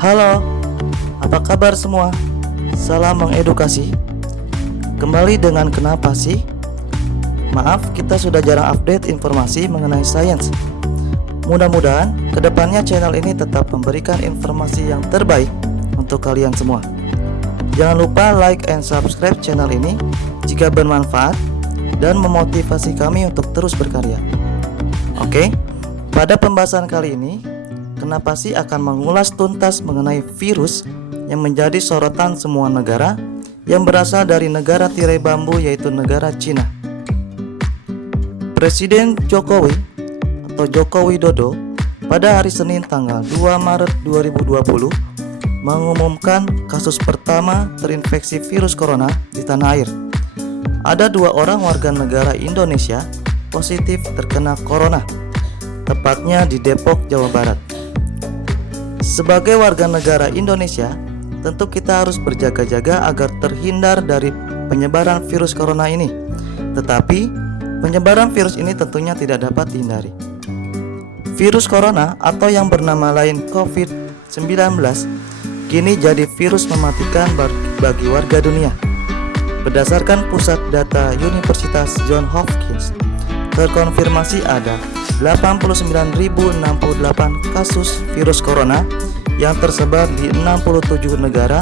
Halo, apa kabar semua? Salam mengedukasi. Kembali dengan kenapa sih? Maaf, kita sudah jarang update informasi mengenai sains. Mudah-mudahan kedepannya channel ini tetap memberikan informasi yang terbaik untuk kalian semua. Jangan lupa like and subscribe channel ini jika bermanfaat dan memotivasi kami untuk terus berkarya. Oke, pada pembahasan kali ini, kenapa sih akan mengulas tuntas mengenai virus yang menjadi sorotan semua negara yang berasal dari negara tirai bambu, yaitu negara Cina. Presiden Jokowi atau Joko Widodo pada hari Senin tanggal 2 Maret 2020 mengumumkan kasus pertama terinfeksi virus corona di tanah air. Ada 2 orang warga negara Indonesia positif terkena corona, tepatnya di Depok, Jawa Barat. Sebagai warga negara Indonesia, tentu kita harus berjaga-jaga agar terhindar dari penyebaran virus corona ini. Tetapi, penyebaran virus ini tentunya tidak dapat dihindari. Virus corona atau yang bernama lain COVID-19 kini jadi virus mematikan bagi warga dunia. Berdasarkan pusat data Universitas Johns Hopkins, terkonfirmasi ada 89.068 kasus virus corona yang tersebar di 67 negara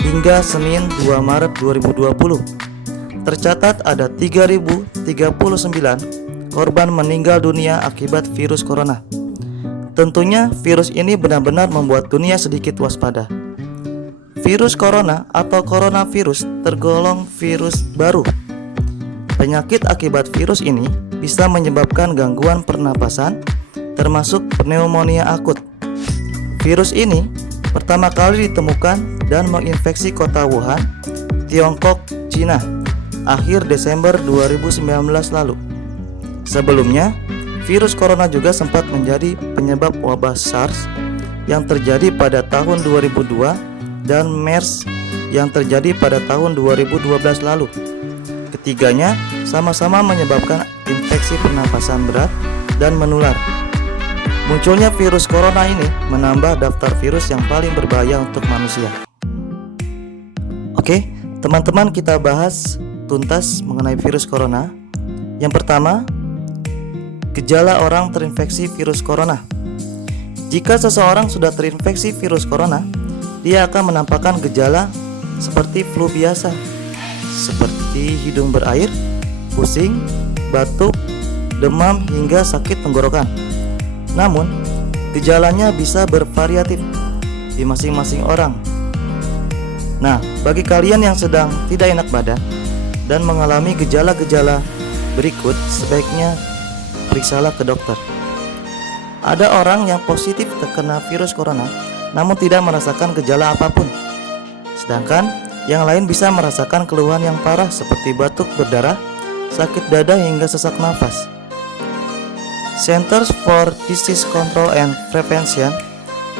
hingga Senin 2 Maret 2020. Tercatat ada 3.039 korban meninggal dunia akibat virus corona. Tentunya virus ini benar-benar membuat dunia sedikit waspada. Virus corona atau coronavirus tergolong virus baru. Penyakit akibat virus ini bisa menyebabkan gangguan pernapasan, termasuk pneumonia akut. Virus ini pertama kali ditemukan dan menginfeksi kota Wuhan, Tiongkok, Cina, akhir Desember 2019 lalu. Sebelumnya, virus corona juga sempat menjadi penyebab wabah SARS yang terjadi pada tahun 2002 dan MERS yang terjadi pada tahun 2012 lalu. Ketiganya sama-sama menyebabkan infeksi pernapasan berat dan menular. Munculnya virus corona ini menambah daftar virus yang paling berbahaya untuk manusia. Oke, teman-teman, kita bahas tuntas mengenai virus corona. Yang pertama, gejala orang terinfeksi virus corona. Jika seseorang sudah terinfeksi virus corona, dia akan menampakkan gejala seperti flu biasa, seperti hidung berair, pusing, batuk, demam, hingga sakit tenggorokan. Namun, gejalanya bisa bervariatif di masing-masing orang. Nah, bagi kalian yang sedang tidak enak badan dan mengalami gejala-gejala berikut, sebaiknya periksalah ke dokter. Ada orang yang positif terkena virus corona namun tidak merasakan gejala apapun. Sedangkan yang lain bisa merasakan keluhan yang parah seperti batuk berdarah, sakit dada, hingga sesak nafas. Centers for Disease Control and Prevention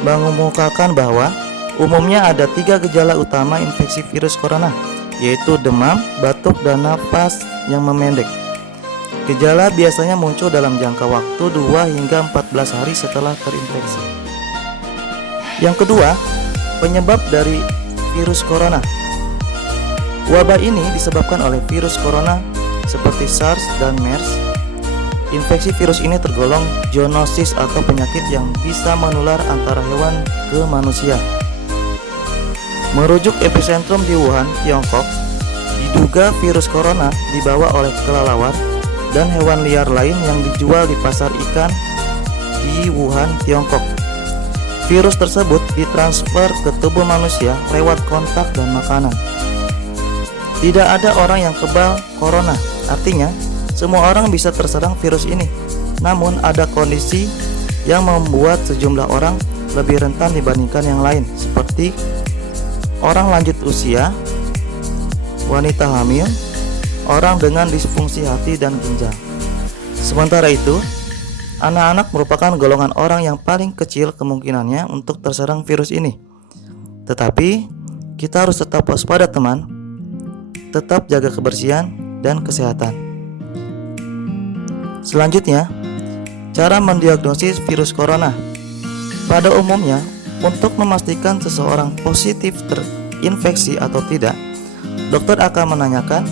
mengemukakan bahwa umumnya ada 3 gejala utama infeksi virus corona, yaitu demam, batuk, dan nafas yang memendek. Gejala biasanya muncul dalam jangka waktu 2 hingga 14 hari setelah terinfeksi. Yang kedua, penyebab dari virus corona. Wabah ini disebabkan oleh virus corona seperti SARS dan MERS. Infeksi virus ini tergolong zoonosis atau penyakit yang bisa menular antara hewan ke manusia. Merujuk epicentrum di Wuhan, Tiongkok, diduga virus corona dibawa oleh kelelawar dan hewan liar lain yang dijual di pasar ikan di Wuhan, Tiongkok. Virus tersebut ditransfer ke tubuh manusia lewat kontak dan makanan. Tidak ada orang yang kebal corona, artinya semua orang bisa terserang virus ini. Namun ada kondisi yang membuat sejumlah orang lebih rentan dibandingkan yang lain, seperti orang lanjut usia, wanita hamil, orang dengan disfungsi hati dan ginjal. Sementara itu, anak-anak merupakan golongan orang yang paling kecil kemungkinannya untuk terserang virus ini. Tetapi, kita harus tetap waspada, teman. Tetap jaga kebersihan dan kesehatan. Selanjutnya, cara mendiagnosis virus corona. Pada umumnya, Untuk memastikan seseorang positif terinfeksi atau tidak, dokter akan menanyakan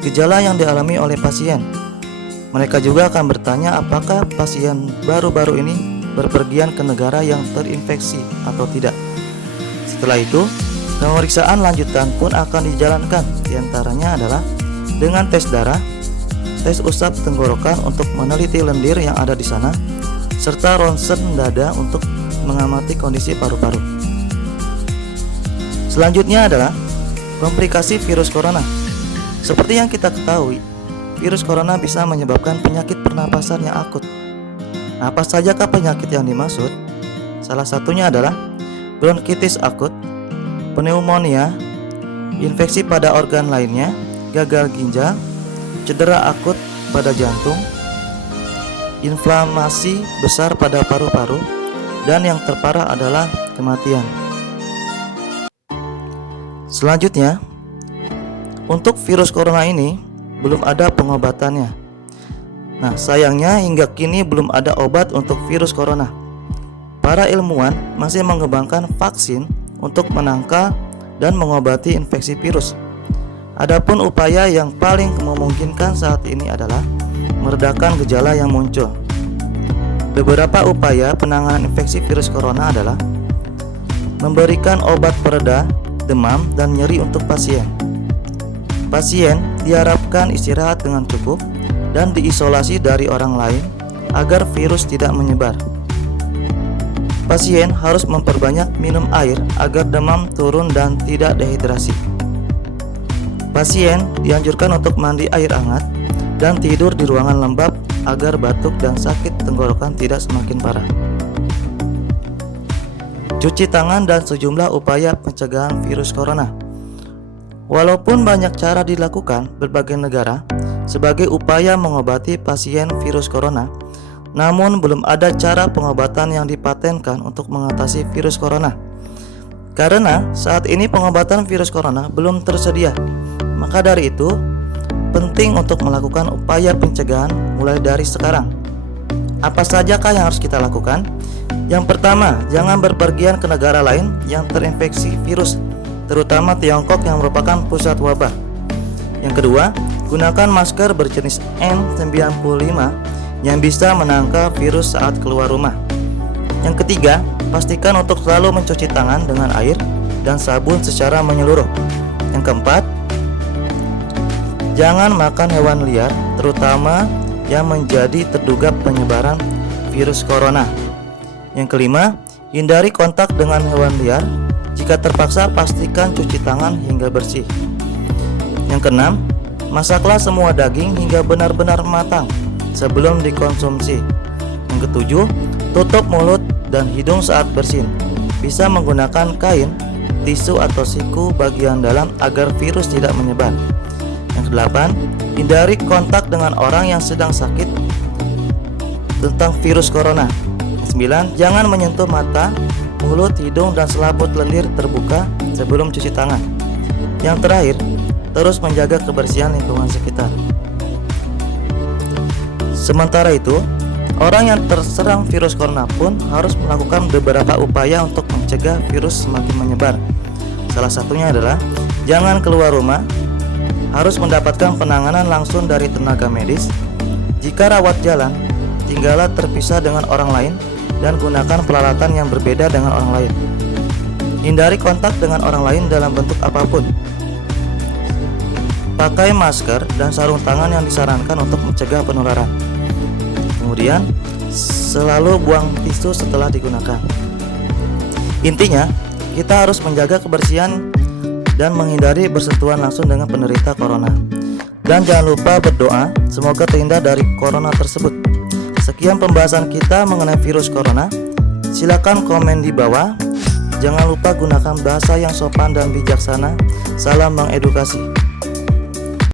gejala yang dialami oleh pasien. Mereka juga akan bertanya apakah pasien baru-baru ini berpergian ke negara yang terinfeksi atau tidak. Setelah itu, pemeriksaan lanjutan pun akan dijalankan. Di antaranya adalah dengan tes darah, tes usap tenggorokan untuk meneliti lendir yang ada di sana, serta ronsen dada untuk mengamati kondisi paru-paru. Selanjutnya adalah komplikasi virus corona. Seperti yang kita ketahui, virus corona bisa menyebabkan penyakit pernapasan yang akut. Apa sajakah penyakit yang dimaksud? Salah satunya adalah bronkitis akut, pneumonia, infeksi pada organ lainnya, gagal ginjal, cedera akut pada jantung, inflamasi besar pada paru-paru, dan yang terparah adalah kematian. Selanjutnya, untuk virus corona ini belum ada pengobatannya. Nah, sayangnya hingga kini belum ada obat untuk virus corona. Para ilmuwan masih mengembangkan vaksin untuk menangkal dan mengobati infeksi virus. Adapun upaya yang paling memungkinkan saat ini adalah meredakan gejala yang muncul. Beberapa upaya penanganan infeksi virus corona adalah memberikan obat pereda demam dan nyeri untuk pasien. Pasien diharapkan istirahat dengan cukup dan diisolasi dari orang lain agar virus tidak menyebar. Pasien harus memperbanyak minum air agar demam turun dan tidak dehidrasi. Pasien dianjurkan untuk mandi air hangat dan tidur di ruangan lembab agar batuk dan sakit tenggorokan tidak semakin parah. Cuci tangan dan sejumlah upaya pencegahan virus corona. Walaupun banyak cara dilakukan berbagai negara sebagai upaya mengobati pasien virus corona, namun belum ada cara pengobatan yang dipatenkan untuk mengatasi virus corona. Karena saat ini pengobatan virus corona belum tersedia. Maka dari itu, penting untuk melakukan upaya pencegahan mulai dari sekarang. Apa sajakah yang harus kita lakukan? Yang pertama, jangan berpergian ke negara lain yang terinfeksi virus, terutama Tiongkok yang merupakan pusat wabah. Yang kedua, gunakan masker berjenis N95 yang bisa menangkal virus saat keluar rumah. Yang ketiga, pastikan untuk selalu mencuci tangan dengan air dan sabun secara menyeluruh. Yang keempat, jangan makan hewan liar, terutama yang menjadi terduga penyebaran virus corona. Yang kelima, hindari kontak dengan hewan liar. Jika terpaksa, pastikan cuci tangan hingga bersih. Yang keenam, masaklah semua daging hingga benar-benar matang sebelum dikonsumsi. Yang ketujuh, tutup mulut dan hidung saat bersin. Bisa menggunakan kain, tisu atau siku bagian dalam agar virus tidak menyebar. Yang kedelapan, hindari kontak dengan orang yang sedang sakit tentang virus corona. Yang sembilan, jangan menyentuh mata, mulut, hidung, dan selaput lendir terbuka sebelum cuci tangan. Yang terakhir, terus menjaga kebersihan lingkungan sekitar. Sementara itu, orang yang terserang virus corona pun harus melakukan beberapa upaya untuk mencegah virus semakin menyebar. Salah satunya adalah jangan keluar rumah, harus mendapatkan penanganan langsung dari tenaga medis. Jika rawat jalan, tinggallah terpisah dengan orang lain dan gunakan peralatan yang berbeda dengan orang lain. Hindari kontak dengan orang lain dalam bentuk apapun. Pakai masker dan sarung tangan yang disarankan untuk mencegah penularan. Kemudian, selalu buang tisu setelah digunakan. Intinya, kita harus menjaga kebersihan dan menghindari bersentuhan langsung dengan penderita corona. Dan jangan lupa berdoa semoga terhindar dari corona tersebut. Sekian pembahasan kita mengenai virus corona. Silakan komen di bawah. Jangan lupa gunakan bahasa yang sopan dan bijaksana. Salam mengedukasi.